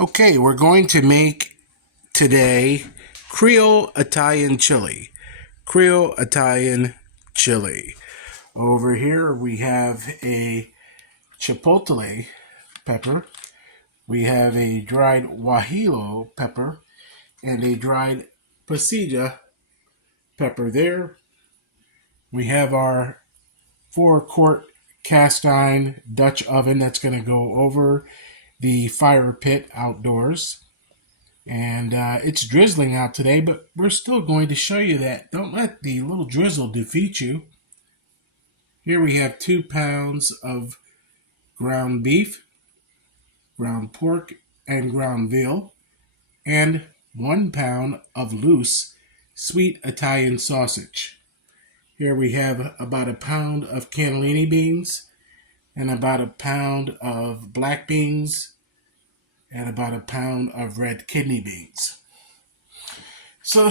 Okay, we're going to make today Creole Italian chili. Creole Italian chili. Over here we have a chipotle pepper. We have a dried guajillo pepper and a dried pasilla pepper there. We have our 4-quart cast iron Dutch oven that's going to go over the fire pit outdoors. And it's drizzling out today, but we're still going to show you that. Don't let the little drizzle defeat you. Here we have 2 pounds of ground beef, ground pork, and ground veal, and 1 pound of loose sweet Italian sausage. Here we have about a pound of cannellini beans, and about a pound of black beans, and about a pound of red kidney beans. So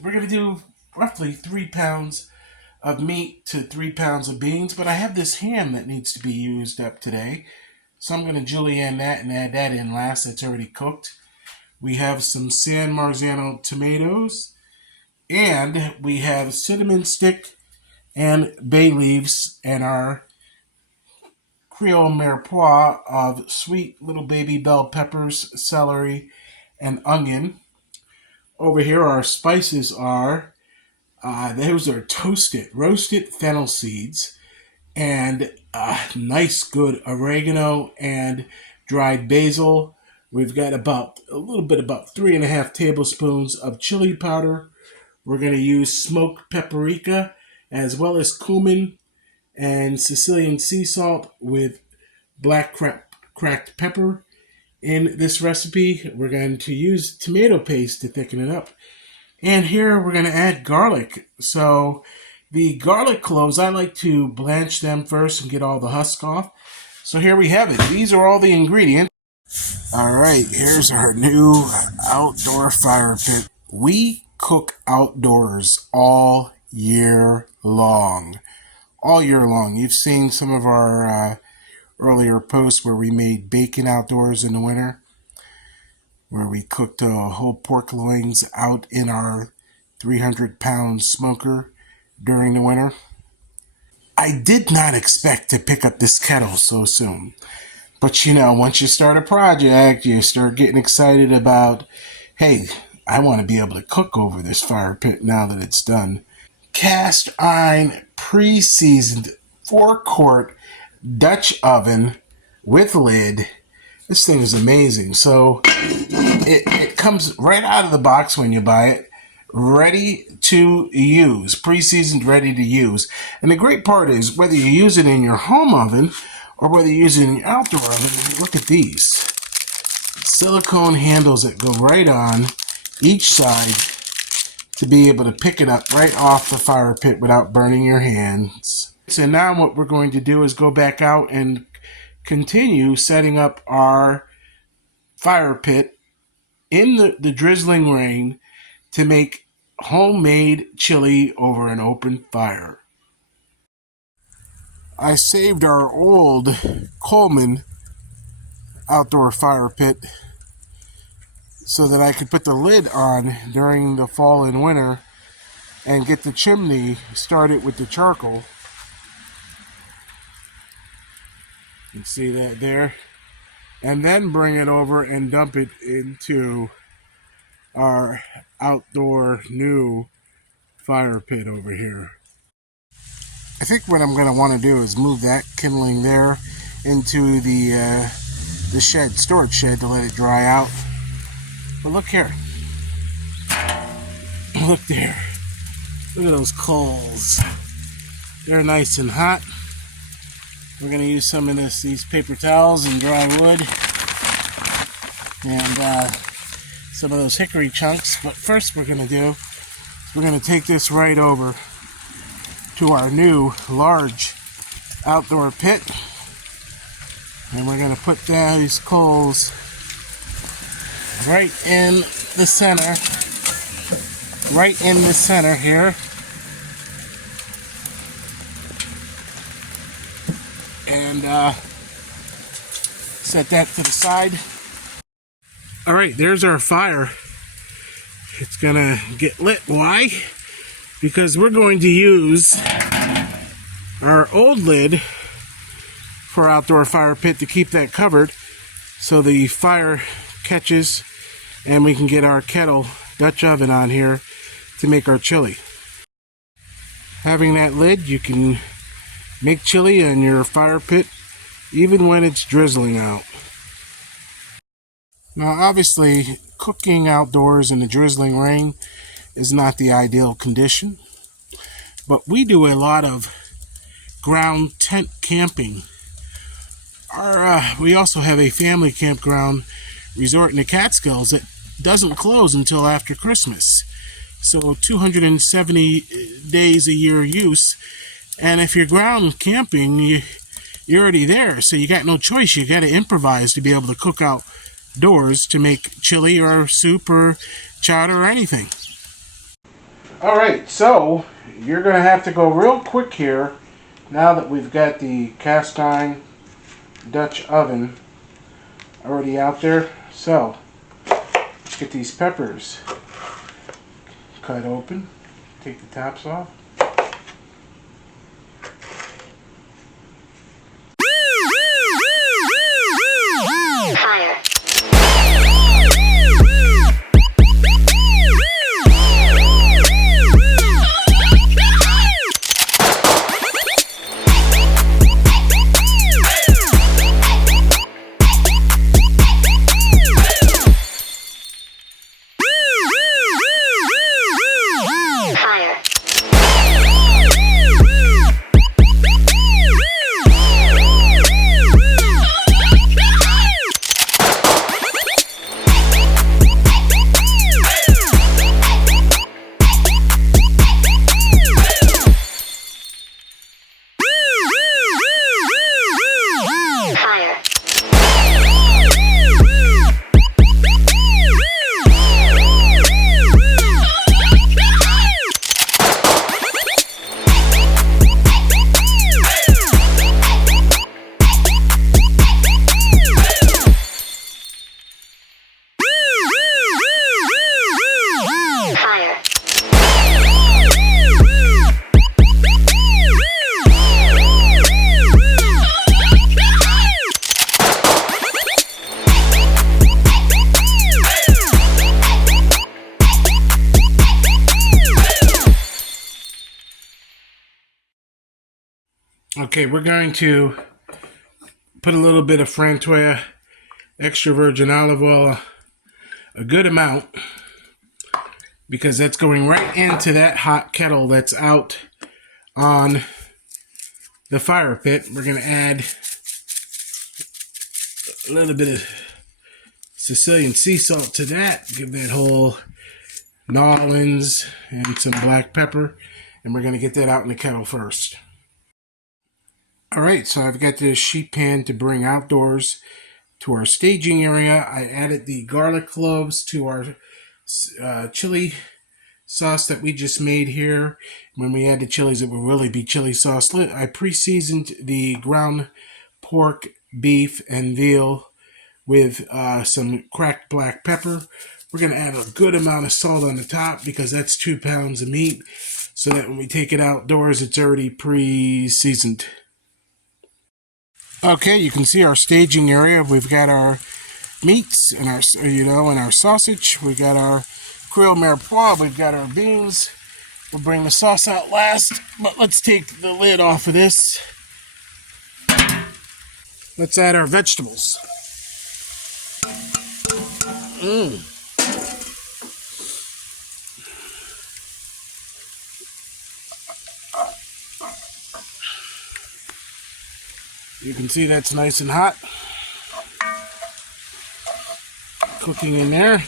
we're going to do roughly 3 pounds of meat to 3 pounds of beans, but I have this ham that needs to be used up today. So I'm going to julienne that and add that in last. That's already cooked. We have some San Marzano tomatoes, and we have cinnamon stick and bay leaves, and our Creole mirepoix of sweet little baby bell peppers, celery, and onion. Over here, our spices are, those are roasted fennel seeds, and nice good oregano and dried basil. We've got about 3.5 tablespoons of chili powder. We're going to use smoked paprika as well as cumin and Sicilian sea salt with black cracked pepper. In this recipe, we're going to use tomato paste to thicken it up. And here we're going to add garlic. So the garlic cloves, I like to blanch them first and get all the husk off. So here we have it. These are all the ingredients. All right, here's our new outdoor fire pit. We cook outdoors all year long. All year long. You've seen some of our earlier posts where we made bacon outdoors in the winter, where we cooked whole pork loins out in our 300-pound smoker during the winter. I did not expect to pick up this kettle so soon. But once you start a project, you start getting excited about, hey, I want to be able to cook over this fire pit now that it's done. Cast iron, pre-seasoned, 4-quart Dutch oven with lid. This thing is amazing. So it comes right out of the box when you buy it, ready to use, pre-seasoned, ready to use. And the great part is whether you use it in your home oven or whether you use it in your outdoor oven, look at these silicone handles that go right on each side to be able to pick it up right off the fire pit without burning your hands. So now what we're going to do is go back out and continue setting up our fire pit in the drizzling rain to make homemade chili over an open fire. I saved our old Coleman outdoor fire pit so that I could put the lid on during the fall and winter and get the chimney started with the charcoal. You can see that there. And then bring it over and dump it into our outdoor new fire pit over here. I think what I'm going to want to do is move that kindling there into the shed, storage shed, to let it dry out. But look here. Look there. Look at those coals. They're nice and hot. We're going to use some of these paper towels and dry wood and some of those hickory chunks. But first we're going to take this right over to our new large outdoor pit. And we're going to put these coals right in the center. Right in the center here. And set that to the side. All right, there's our fire. It's gonna get lit. Why? Because we're going to use our old lid for outdoor fire pit to keep that covered so the fire catches and we can get our kettle Dutch oven on here to make our chili. Having that lid, you can make chili in your fire pit even when it's drizzling out. Now obviously cooking outdoors in the drizzling rain is not the ideal condition, but we do a lot of ground tent camping. We also have a family campground resort in the Catskills that doesn't close until after Christmas. So 270 days a year use. And if you're ground camping, you're already there. So you got no choice. You got to improvise to be able to cook outdoors to make chili or soup or chowder or anything. All right, so you're going to have to go real quick here now that we've got the cast iron Dutch oven already out there. So let's get these peppers cut open, take the tops off. Okay, we're going to put a little bit of Frantoia extra virgin olive oil, a good amount, because that's going right into that hot kettle that's out on the fire pit. We're going to add a little bit of Sicilian sea salt to that, give that whole Nolans and some black pepper, and we're going to get that out in the kettle first. Alright, so I've got this sheet pan to bring outdoors to our staging area. I added the garlic cloves to our chili sauce that we just made here. When we add the chilies, it will really be chili sauce. I pre-seasoned the ground pork, beef, and veal with some cracked black pepper. We're going to add a good amount of salt on the top because that's 2 pounds of meat, so that when we take it outdoors, it's already pre-seasoned. Okay, you can see our staging area. We've got our meats and our, and our sausage. We've got our Creole mirepoix. We've got our beans. We'll bring the sauce out last, but let's take the lid off of this. Let's add our vegetables. You can see that's nice and hot. Cooking in there.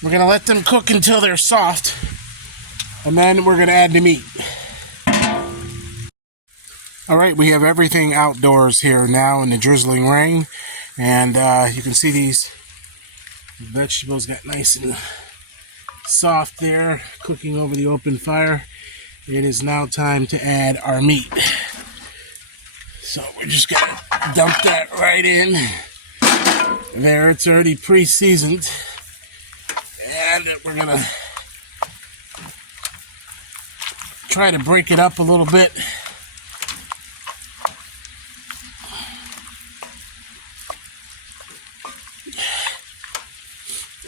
We're going to let them cook until they're soft, and then we're going to add the meat. Alright, we have everything outdoors here now in the drizzling rain, and you can see these vegetables got nice and soft there, cooking over the open fire. It is now time to add our meat. So we're just gonna dump that right in. There, it's already pre-seasoned. And we're gonna try to break it up a little bit.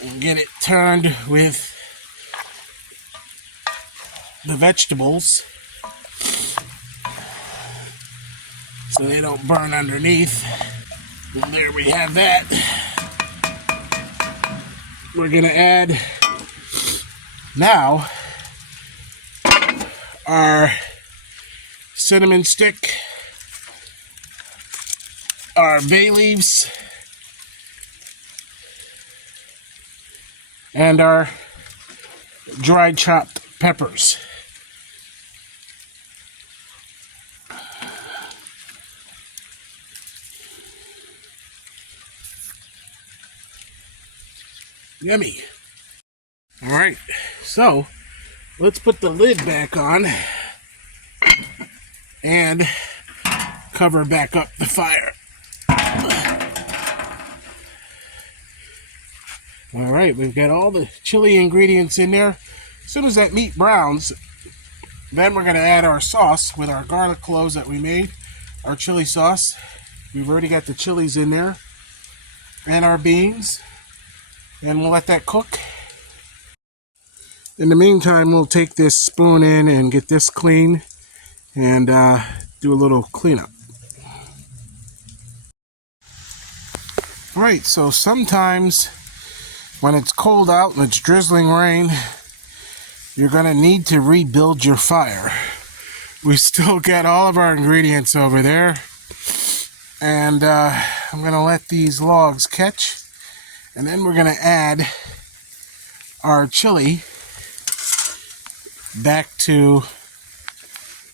And get it turned with the vegetables so they don't burn underneath. And there we have that. We're gonna add now our cinnamon stick, our bay leaves, and our dry chopped peppers. Yummy. All right, so let's put the lid back on and cover back up the fire. All right, we've got all the chili ingredients in there. As soon as that meat browns, then we're going to add our sauce with our garlic cloves that we made, our chili sauce. We've already got the chilies in there and our beans, and we'll let that cook. In the meantime, we'll take this spoon in and get this clean and do a little cleanup. All right, so sometimes when it's cold out and it's drizzling rain, you're going to need to rebuild your fire. We still got all of our ingredients over there. And I'm going to let these logs catch. And then we're going to add our chili back to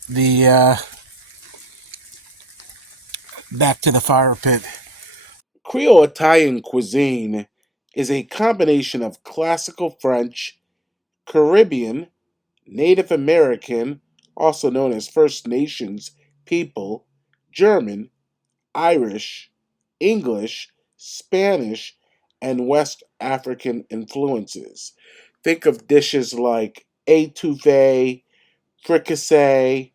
the fire pit. Creole Italian cuisine is a combination of classical French, Caribbean, Native American, also known as First Nations people, German, Irish, English, Spanish, and West African influences. Think of dishes like etouffée, fricassee,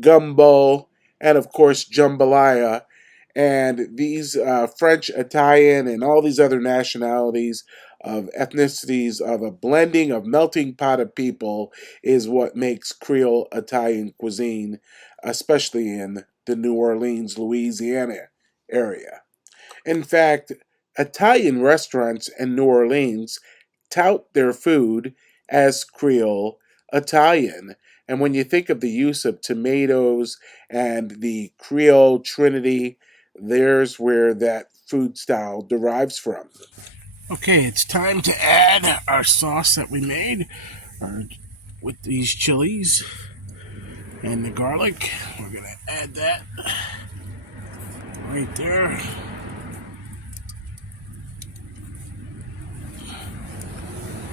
gumbo, and of course jambalaya. And these French, Italian, and all these other nationalities of ethnicities of a blending of melting pot of people is what makes Creole Italian cuisine, especially in the New Orleans, Louisiana area. In fact, Italian restaurants in New Orleans tout their food as Creole Italian. And when you think of the use of tomatoes and the Creole Trinity, there's where that food style derives from. Okay, it's time to add our sauce that we made with these chilies and the garlic. We're going to add that right there.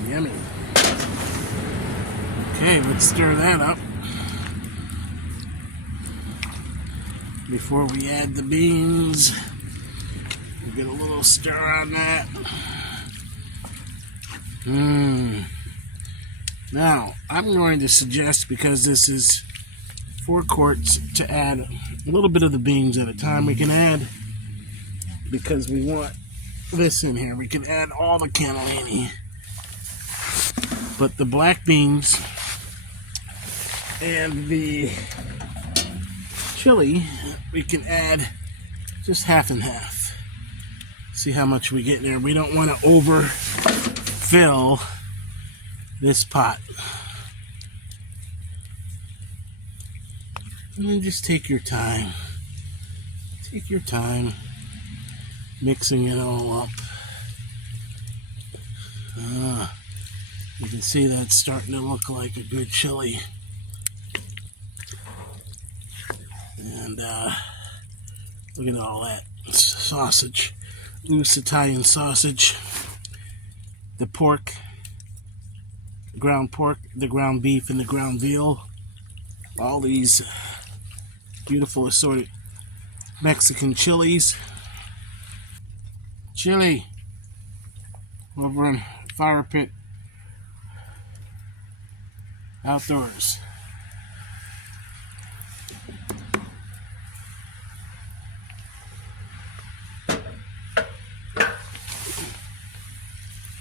Yummy. Okay, let's stir that up before we add the beans. We'll get a little stir on that. Now, I'm going to suggest, because this is 4 quarts, to add a little bit of the beans at a time. We can add, because we want this in here, we can add all the cannellini. But the black beans and the chili, we can add just half and half. See how much we get in there. We don't want to overfill this pot. And then just take your time. Take your time mixing it all up. You can see that's starting to look like a good chili. And look at all that sausage. Loose Italian sausage. The pork. The ground pork, the ground beef, and the ground veal. All these beautiful assorted Mexican chilies. Chili over in fire pit outdoors.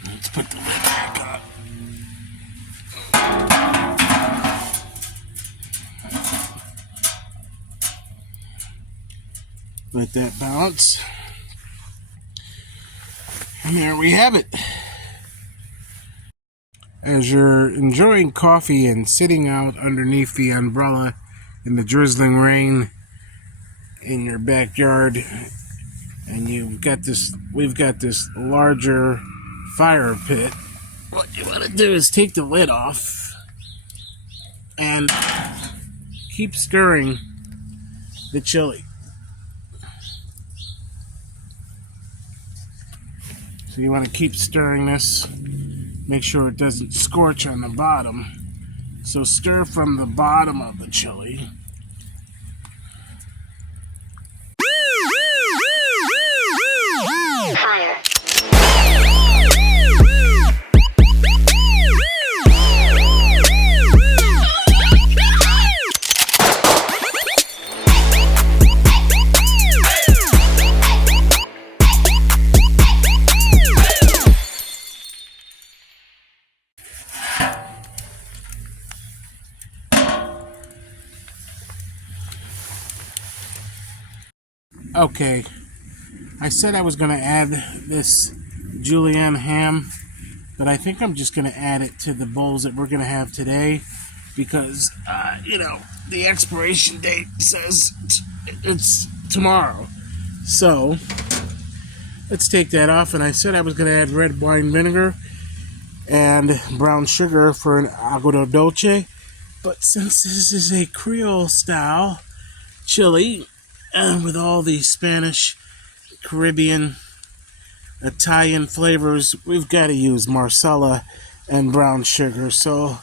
Let's put the lid back on. Let that balance. And there we have it. As you're enjoying coffee and sitting out underneath the umbrella in the drizzling rain in your backyard, and we've got this larger fire pit, what you want to do is take the lid off and keep stirring the chili. So you want to keep stirring this. Make sure it doesn't scorch on the bottom. So stir from the bottom of the chili. Fire. Okay, I said I was going to add this julienne ham, but I think I'm just going to add it to the bowls that we're going to have today because, the expiration date says it's tomorrow. So, let's take that off. And I said I was going to add red wine vinegar and brown sugar for an agua dolce, but since this is a Creole style chili, and with all the Spanish, Caribbean, Italian flavors, we've got to use Marsala and brown sugar. So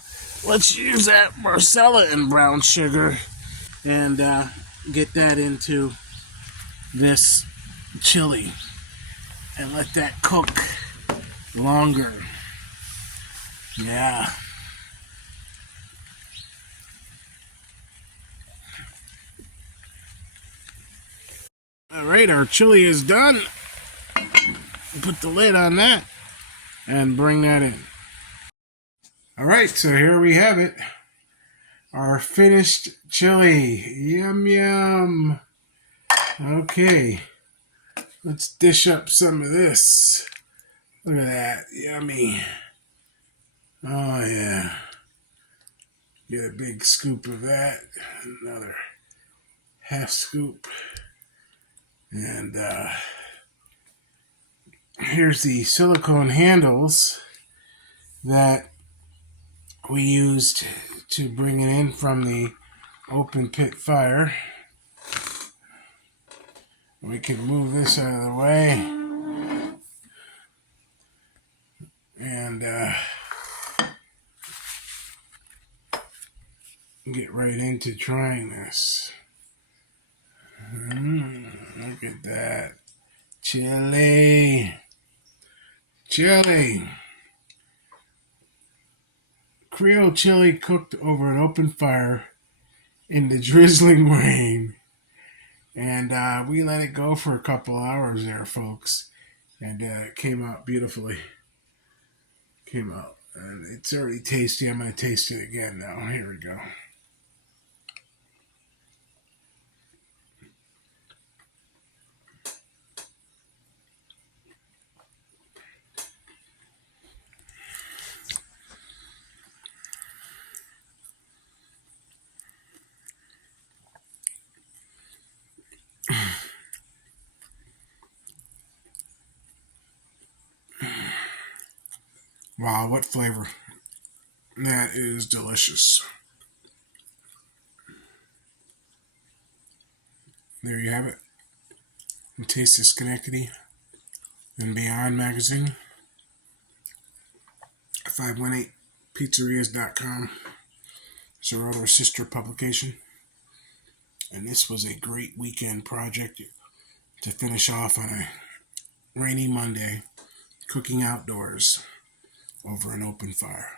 let's use that Marsala and brown sugar and get that into this chili and let that cook longer. Yeah. Alright, our chili is done. Put the lid on that and bring that in. Alright, so here we have it. Our finished chili. Yum, yum. Okay, let's dish up some of this. Look at that. Yummy. Oh, yeah. Get a big scoop of that. Another half scoop. And here's the silicone handles that we used to bring it in from the open pit fire. We can move this out of the way and get right into trying this. Look at that. Chili. Creole chili cooked over an open fire in the drizzling rain. And we let it go for a couple hours there, folks. And it came out beautifully. And it's already tasty. I'm going to taste it again now. Here we go. Wow, what flavor. That is delicious. There you have it. A Taste of Schenectady and Beyond magazine. 518pizzerias.com. It's our other sister publication. And this was a great weekend project. to finish off on a rainy Monday, cooking outdoors over an open fire.